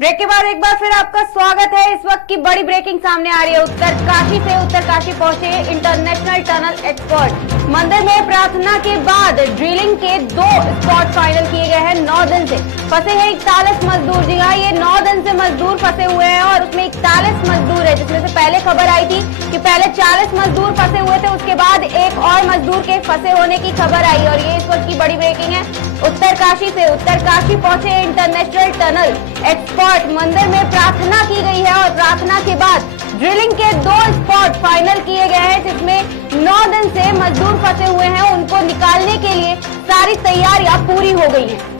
Break के बाद एक बार फिर आपका स्वागत है। इस वक्त की बड़ी ब्रेकिंग सामने आ रही है। उत्तरकाशी से उत्तरकाशी पहुंचे इंटरनेशनल टनल एक्सपर्ट। मंदिर में प्रार्थना के बाद ड्रिलिंग के 2 स्पॉट फाइनल किए गए हैं। 9 दिन से फंसे हैं 41 मजदूर। जी हाँ, ये 9 दिन से मजदूर फंसे हुए हैं और उसमें 41 मजदूर है, जिसमें से पहले खबर आई थी कि पहले 40 मजदूर फंसे हुए थे, उसके बाद एक और मजदूर के फंसे होने की खबर आई और ये इस वक्त की बड़ी ब्रेकिंग है। उत्तरकाशी से उत्तरकाशी पहुंचे इंटरनेशनल टनल एक्सपर्ट। मंदिर में प्रार्थना की गई है और प्रार्थना के बाद ड्रिलिंग के 2 स्पॉट फाइनल किए गए हैं, जिसमें 9 दिन से मजदूर फंसे हुए हैं। उनको निकालने के लिए सारी तैयारियां पूरी हो गई हैं।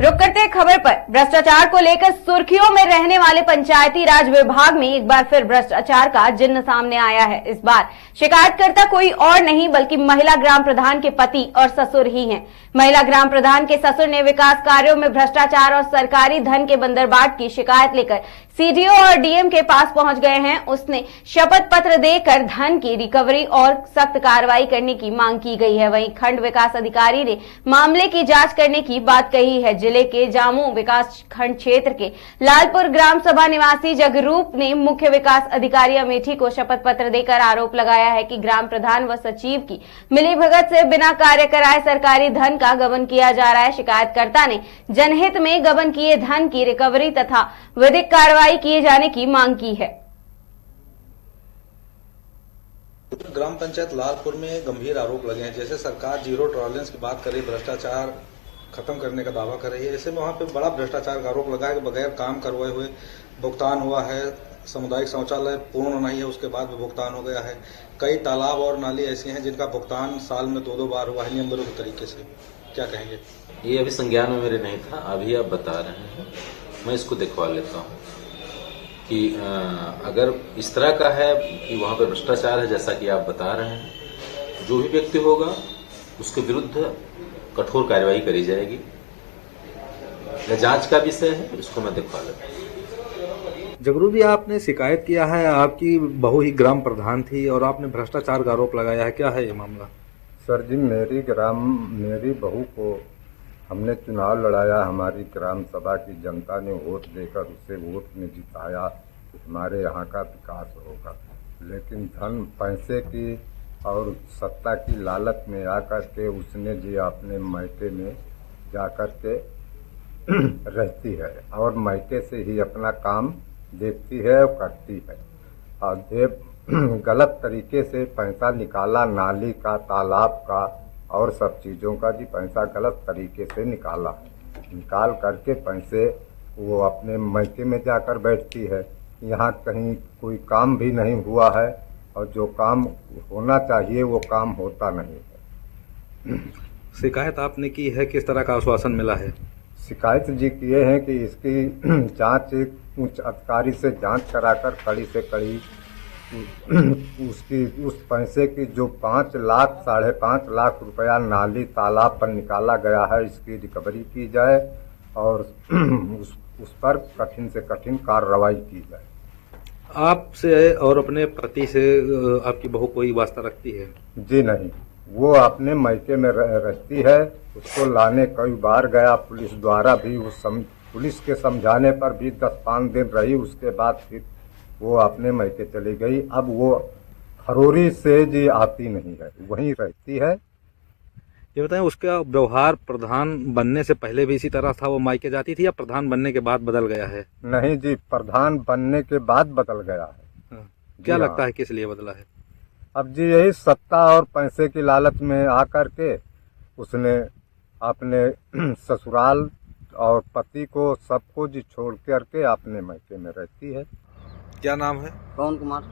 रुक करते हैं खबर पर। भ्रष्टाचार को लेकर सुर्खियों में रहने वाले पंचायती राज विभाग में एक बार फिर भ्रष्टाचार का जिन्न सामने आया है। इस बार शिकायतकर्ता कोई और नहीं बल्कि महिला ग्राम प्रधान के पति और ससुर ही हैं। महिला ग्राम प्रधान के ससुर ने विकास कार्यों में भ्रष्टाचार और सरकारी धन के बंदरबाट की शिकायत लेकर सीडीओ और डीएम के पास पहुंच गए हैं। उसने शपथ पत्र देकर धन की रिकवरी और सख्त कार्रवाई करने की मांग की गई है। वहीं खंड विकास अधिकारी ने मामले की जांच करने की बात कही है। जिले के जामू विकास खंड क्षेत्र के लालपुर ग्राम सभा निवासी जगरूप ने मुख्य विकास अधिकारी अमेठी को शपथ पत्र देकर आरोप लगाया है कि ग्राम प्रधान व सचिव की मिलीभगत से बिना कार्य कराए सरकारी धन का गबन किया जा रहा है। शिकायतकर्ता ने जनहित में गबन किए धन की रिकवरी तथा विधिक कार्रवाई किए जाने की मांग की है। ग्राम पंचायत लालपुर में गंभीर आरोप लगे हैं। जैसे सरकार जीरो टॉलरेंस की बात करे, भ्रष्टाचार खत्म करने का दावा कर रही है, ऐसे में वहाँ पे बड़ा भ्रष्टाचार का आरोप लगा है कि बगैर काम करवाए हुए भुगतान हुआ है। सामुदायिक शौचालय पूर्ण नहीं है, उसके बाद भी भुगतान हो गया है। कई तालाब और नाली ऐसी हैं जिनका भुगतान साल में 2-2 बार हुआ है नियम विरुद्ध तरीके से। क्या कहेंगे? ये अभी संज्ञान में मेरे नहीं था, अभी आप बता रहे हैं, मैं इसको दिखवा लेता हूँ कि अगर इस तरह का है कि वहाँ पर भ्रष्टाचार है जैसा कि आप बता रहे हैं, जो भी व्यक्ति होगा उसके विरुद्ध कठोर कार्रवाई करी जाएगी। यह जांच का विषय है, इसको मैं दिखवा लेता हूँ। जगरू जी, आपने शिकायत किया है, आपकी बहू ही ग्राम प्रधान थी और आपने भ्रष्टाचार का आरोप लगाया है, क्या है ये मामला? सर जी, मेरी बहू को हमने चुनाव लड़ाया। हमारी ग्राम सभा की जनता ने वोट देकर उसे वोट में जिताया कि हमारे यहाँ का विकास होगा। लेकिन धन पैसे की और सत्ता की लालच में आकर के उसने जी अपने मायके में जाकर के रहती है और मायके से ही अपना काम देखती है और करती है। और ये गलत तरीके से पैसा निकाला, नाली का, तालाब का और सब चीज़ों का जी पैसा गलत तरीके से निकाला। निकाल करके पैसे वो अपने मायके में जाकर बैठती है। यहाँ कहीं कोई काम भी नहीं हुआ है और जो काम होना चाहिए वो काम होता नहीं है। शिकायत आपने की है, किस तरह का आश्वासन मिला है? शिकायत जी किए हैं कि इसकी जांच एक उच्च अधिकारी से जांच कराकर कड़ी से कड़ी उसकी उस पैसे की जो 5 लाख 5.5 लाख रुपया नाली तालाब पर निकाला गया है, इसकी रिकवरी की जाए और उस पर कठिन से कठिन कार्रवाई की जाए। आपसे और अपने पति से आपकी बहू कोई वास्ता रखती है? जी नहीं, वो अपने मायके में रहती है। उसको लाने कई बार गया पुलिस द्वारा भी, पुलिस के समझाने पर भी 10-5 दिन रही, उसके बाद फिर वो अपने मायके चली गई। अब वो खरोरी से जी आती नहीं है, वहीं रहती है। ये बताएं, उसका व्यवहार प्रधान बनने से पहले भी इसी तरह था, वो मायके जाती थी, या प्रधान बनने के बाद बदल गया है? नहीं जी, प्रधान बनने के बाद बदल गया है। क्या लगता है किस लिए बदला है? अब जी यही सत्ता और पैसे की लालच में आकर के उसने अपने ससुराल और पति को सबको जी छोड़ करके अपने मायके में रहती है। क्या नाम है? पवन कुमार।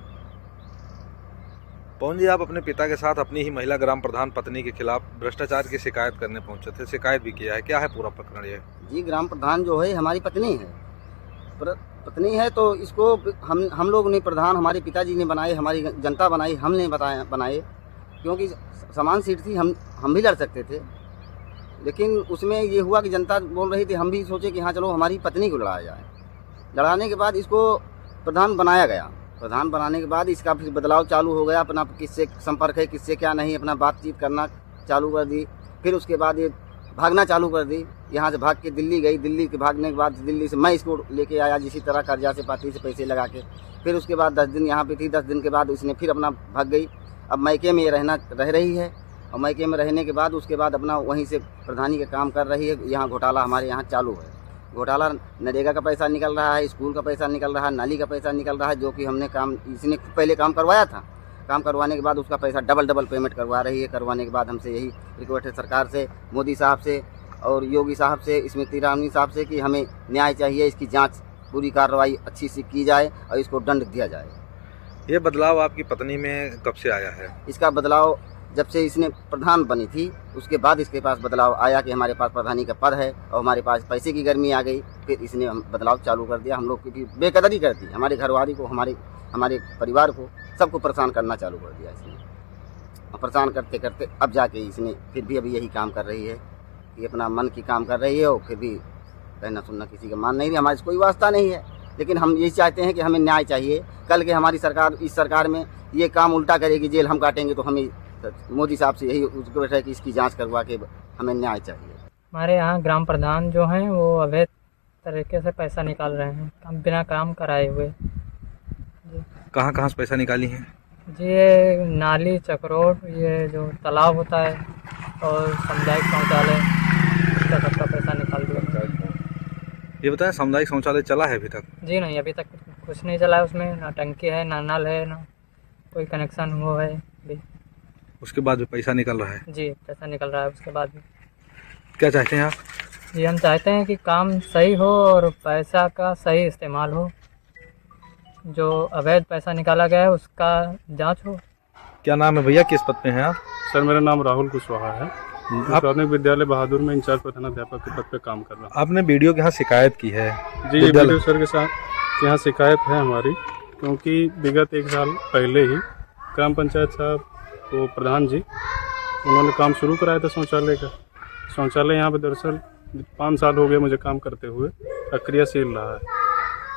पवन जी, आप अपने पिता के साथ अपनी ही महिला ग्राम प्रधान पत्नी के खिलाफ भ्रष्टाचार की शिकायत करने पहुंचे थे, शिकायत भी किया है, क्या है पूरा प्रकरण? ये जी, ग्राम प्रधान जो है हमारी पत्नी है, पत्नी है तो इसको हम लोग नहीं, प्रधान हमारे पिताजी ने बनाए, हमारी जनता बनाई, हमने बनाए क्योंकि समान सीट थी, हम भी लड़ सकते थे। लेकिन उसमें ये हुआ कि जनता बोल रही थी, हम भी सोचे कि हाँ चलो हमारी पत्नी को लड़ाया जाए। लड़ाने के बाद इसको प्रधान बनाया गया। प्रधान बनाने के बाद इसका फिर बदलाव चालू हो गया, अपना किससे संपर्क है किससे क्या नहीं, अपना बातचीत करना चालू कर दी। फिर उसके बाद ये भागना चालू कर दी। यहाँ से भाग के दिल्ली गई। दिल्ली के भागने के बाद दिल्ली से मैं इसको लेके आया जिसी तरह कर्जा से पाती से पैसे लगा के। फिर उसके बाद 10 दिन यहाँ पे थी। 10 दिन के बाद उसने फिर अपना भाग गई। अब मैके में ये रह रही है और मैके में रहने के बाद उसके बाद अपना वहीं से प्रधानी का काम कर रही है। यहाँ घोटाला हमारे यहाँ चालू है। घोटाला नरेगा का पैसा निकल रहा है, स्कूल का पैसा निकल रहा है, नाली का पैसा निकल रहा है, जो कि हमने काम इसने पहले काम करवाया था। काम करवाने के बाद उसका पैसा डबल पेमेंट करवा रही है। करवाने के बाद हमसे यही रिक्वेस्ट है सरकार से, मोदी साहब से और योगी साहब से, स्मृति ईरानी साहब से कि हमें न्याय चाहिए। इसकी जांच पूरी कार्रवाई अच्छी से की जाए और इसको दंड दिया जाए। ये बदलाव आपकी पत्नी में कब से आया है? इसका बदलाव जब से इसने प्रधान बनी थी उसके बाद इसके पास बदलाव आया कि हमारे पास प्रधानी का पद है और हमारे पास पैसे की गर्मी आ गई। फिर इसने बदलाव चालू कर दिया। हम लोग की भी बेकदरी कर दी। हमारे घरवाली को, हमारे परिवार को, सबको परेशान करना चालू कर दिया इसने। और परेशान करते करते अब जाके इसने फिर भी अभी यही काम कर रही है कि अपना मन की काम कर रही है और फिर भी कहना सुनना किसी का मान नहीं रही। हमारे कोई वास्ता नहीं है, लेकिन हम यही चाहते हैं कि हमें न्याय चाहिए। कल के हमारी सरकार, इस सरकार में ये काम उल्टा करेगी, जेल हम काटेंगे, तो हमें मोदी साहब से यही उसको बैठा है कि इसकी जांच करवा के हमें न्याय चाहिए। हमारे यहाँ ग्राम प्रधान जो हैं वो अवैध तरीके से पैसा निकाल रहे हैं, बिना काम कराए हुए। कहाँ कहाँ से पैसा निकाली हैं? जी, ये नाली, चक्रोट, ये जो तालाब होता है और सामुदायिक शौचालय, इसका सबका पैसा निकाल दिया। ये बताएं, सामुदायिक शौचालय चला है अभी तक? जी नहीं, अभी तक कुछ नहीं चला है उसमें। ना टंकी है, ना नल है, ना कोई कनेक्शन वो है भी। उसके बाद भी पैसा निकल रहा है? जी, पैसा निकल रहा है उसके बाद भी। क्या चाहते हैं आप? जी, हम चाहते हैं कि काम सही हो और पैसा का सही इस्तेमाल हो। जो अवैध पैसा निकाला गया है उसका जांच हो। क्या नाम है भैया, किस पद पे हैं आप? सर, मेरा नाम राहुल कुशवाहा है। मैं प्राथमिक विद्यालय बहादुर में इंचार्ज प्रधानाध्यापक के पद पे काम कर रहा हूँ। आपने वीडियो के यहाँ शिकायत की है? जी, ये वीडियो सर के साथ यहाँ शिकायत है हमारी, क्योंकि विगत 1 साल पहले ही ग्राम पंचायत साहब को प्रधान जी उन्होंने काम शुरू कराया था शौचालय का। शौचालय यहाँ पे दरअसल 5 साल हो गए मुझे काम करते हुए, अक्रियाशील रहा है।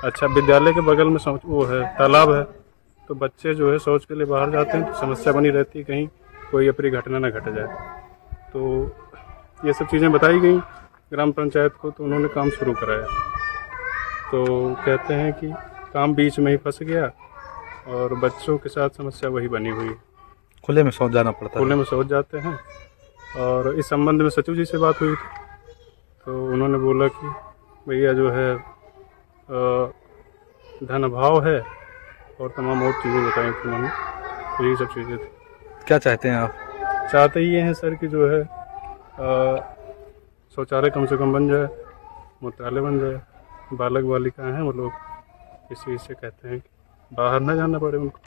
अच्छा, विद्यालय के बगल में शौच वो है, तालाब है, तो बच्चे जो है शौच के लिए बाहर जाते हैं तो समस्या बनी रहती है, कहीं कोई अप्रिय घटना न घट जाए। तो ये सब चीज़ें बताई गई ग्राम पंचायत को, तो उन्होंने काम शुरू कराया। तो कहते हैं कि काम बीच में ही फंस गया और बच्चों के साथ समस्या वही बनी हुई। खुले में शौच जाना पड़ता है? खुले में शौच जाते हैं। और इस संबंध में सचिव जी से बात हुई तो उन्होंने बोला कि भैया जो है धन अभाव है और तमाम और चीज़ें बताई थी उन्होंने। तो यही सब चीज़ें थी। क्या चाहते हैं आप? चाहते ये हैं सर कि जो है शौचालय कम से कम बन जाए, मूत्रालय बन जाए। बालक बालिकाएँ हैं वो लोग इसी से कहते हैं कि बाहर ना जाना पड़े उनको।